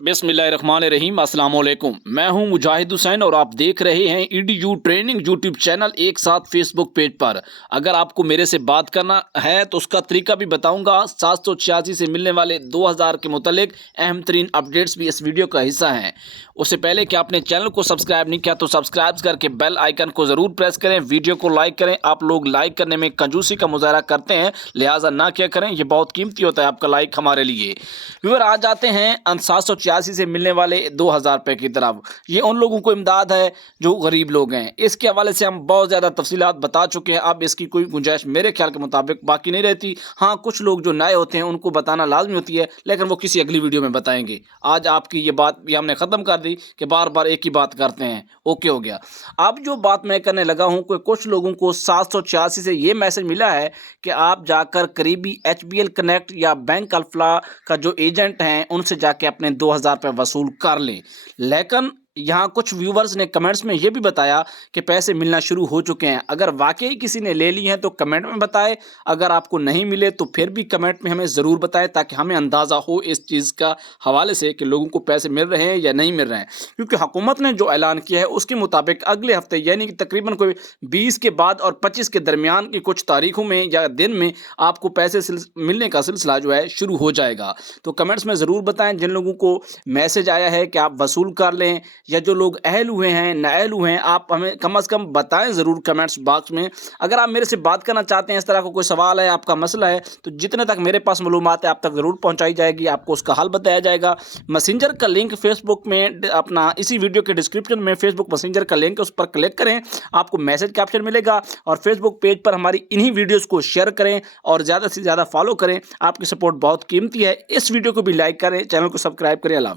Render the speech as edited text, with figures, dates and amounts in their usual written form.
बिस्मिल्लाहिर्रहमानिर्रहीम अस्सलाम वालेकुम। मैं हूं मुजाहिद हुसैन और आप देख रहे हैं EDU ट्रेनिंग यूट्यूब चैनल एक साथ फेसबुक पेज पर। अगर आपको मेरे से बात करना है तो उसका तरीका भी बताऊंगा। 786 से मिलने वाले 2000 के मुतालिक अहम तरीन अपडेट्स भी इस वीडियो का हिस्सा हैं। उससे पहले कि आपने चैनल को सब्सक्राइब नहीं किया तो सब्सक्राइब करके बेल आइकन को ज़रूर प्रेस करें, वीडियो को लाइक करें। आप लोग लाइक करने में कंजूसी का मुजाहरा करते हैं, लिहाजा ना क्या करें, ये बहुत कीमती होता है आपका लाइक हमारे लिए। व्यूअर, आ जाते हैं 786 से मिलने वाले 2000 रुपये की तरफ। ये उन लोगों को इमदाद है जो गरीब लोग हैं। इसके हवाले से हम बहुत ज़्यादा तफसीलात बता चुके हैं। अब इसकी कोई गुंजाइश मेरे ख्याल के मुताबिक बाकी नहीं रहती। हाँ, कुछ लोग जो नए होते हैं उनको बताना लाजमी होती है, लेकिन वो किसी अगली वीडियो में बताएंगे। आज आपकी ये बात भी हमने ख़त्म कर दी कि बार बार एक ही बात करते हैं। ओके हो गया। अब जो बात मैं करने लगा हूँ कि कुछ लोगों को 786 से ये मैसेज मिला है कि आप जाकर करीबी HBL कनेक्ट या बैंक अल्फला का जो एजेंट हैं उनसे जाके अपने 2000 रुपये वसूल कर लें। लेकिन यहाँ कुछ व्यूवर्स ने कमेंट्स में ये भी बताया कि पैसे मिलना शुरू हो चुके हैं। अगर वाकई किसी ने ले ली हैं तो कमेंट में बताएं, अगर आपको नहीं मिले तो फिर भी कमेंट में हमें ज़रूर बताएं ताकि हमें अंदाज़ा हो इस चीज़ का हवाले से कि लोगों को पैसे मिल रहे हैं या नहीं मिल रहे हैं। क्योंकि हुकूमत ने जो ऐलान किया है उसके मुताबिक अगले हफ्ते यानी कि तकरीबन कोई 20 के बाद और 25 के दरमियान की कुछ तारीखों में या दिन में आपको पैसे मिलने का सिलसिला जो है शुरू हो जाएगा। तो कमेंट्स में ज़रूर बताएं जिन लोगों को मैसेज आया है कि आप वसूल कर लें, या जो लोग अहल हुए हैं नाअहल हुए हैं, आप हमें कम अज़ कम बताएं ज़रूर कमेंट्स बॉक्स में। अगर आप मेरे से बात करना चाहते हैं, इस तरह का कोई सवाल है, आपका मसला है, तो जितने तक मेरे पास मालूमात है आप तक ज़रूर पहुंचाई जाएगी, आपको उसका हल बताया जाएगा। मैसेंजर का लिंक फेसबुक में अपना इसी वीडियो के डिस्क्रिप्शन में फेसबुक मैसेंजर का लिंक है, उस पर क्लिक करें, आपको मैसेज का ऑप्शन मिलेगा और फेसबुक पेज पर हमारी इन्हीं वीडियोज़ को शेयर करें और ज़्यादा से ज़्यादा फॉलो करें। आपकी सपोर्ट बहुत कीमती है। इस वीडियो को भी लाइक करें, चैनल को सब्सक्राइब करें। अल्लाह।